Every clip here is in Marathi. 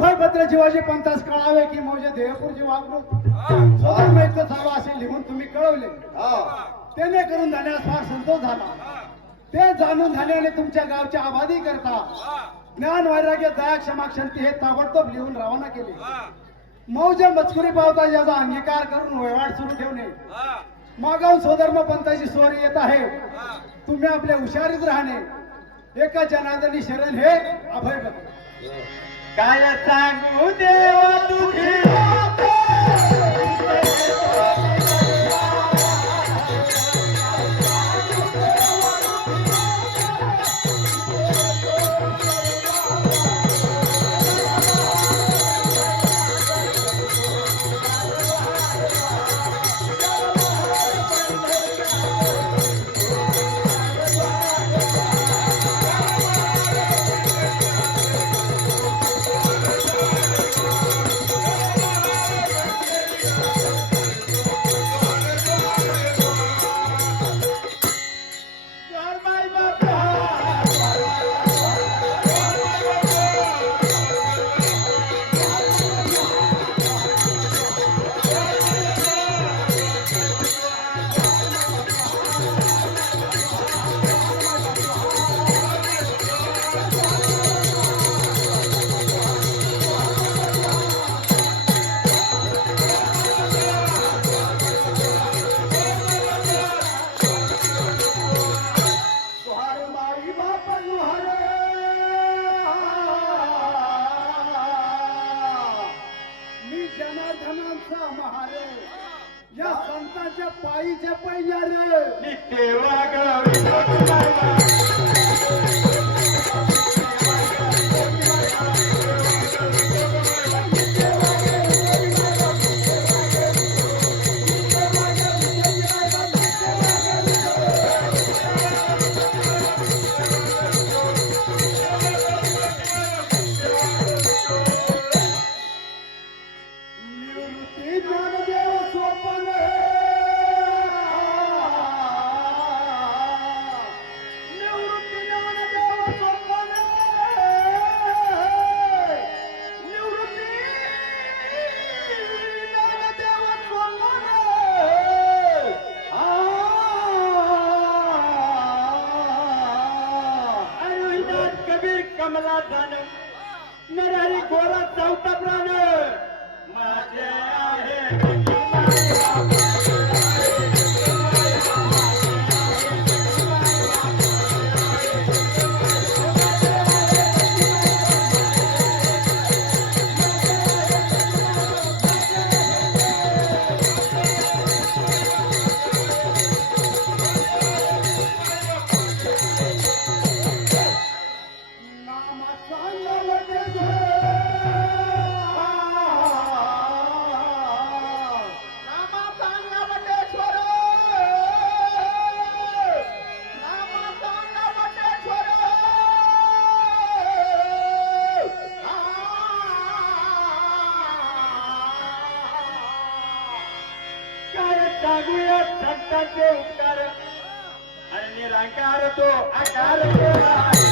मात्र शिवाजी पंतास कळावे की मौजे देवपूरची वागणूक? स्वधर्मयुक्त चालू असेल लिहून तुम्ही कळवले. त्याने करून झाल्यास फार संतोष झाला. ते जाणून झाल्याने तुमच्या गावच्या आबादी करता. ज्ञान वैराग्य दया क्षमा क्षंती हे ताबडतोब लिहून रवाना केले. मौजे मजकुरी पावता याचा अंगीकार करून वहिवाट सुरू ठेवणे. मागाऊन स्वधर्म पंथाची स्वारी येत आहे. तुम्ही आपल्या हुशारीत राहणे. एका जनार्दनी शरण हे अभय काय सांगू देवा तुझी. महारे या संतांच्या पायीच्या पैयारे नित्य कमला नरारी गोरा चौथा प्राण माझ्या सांगूया संतांचे उपकार. आणि निराकार तो आकार देवा.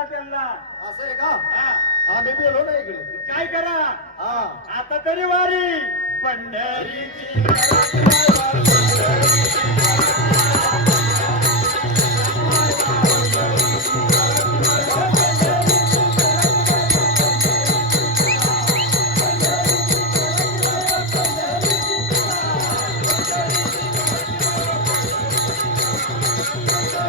करा त्यांना. असं आहे का? हा. आम्ही गेलो ना इकडे. काय करा? हा. आता तरी वारी. पंढरीची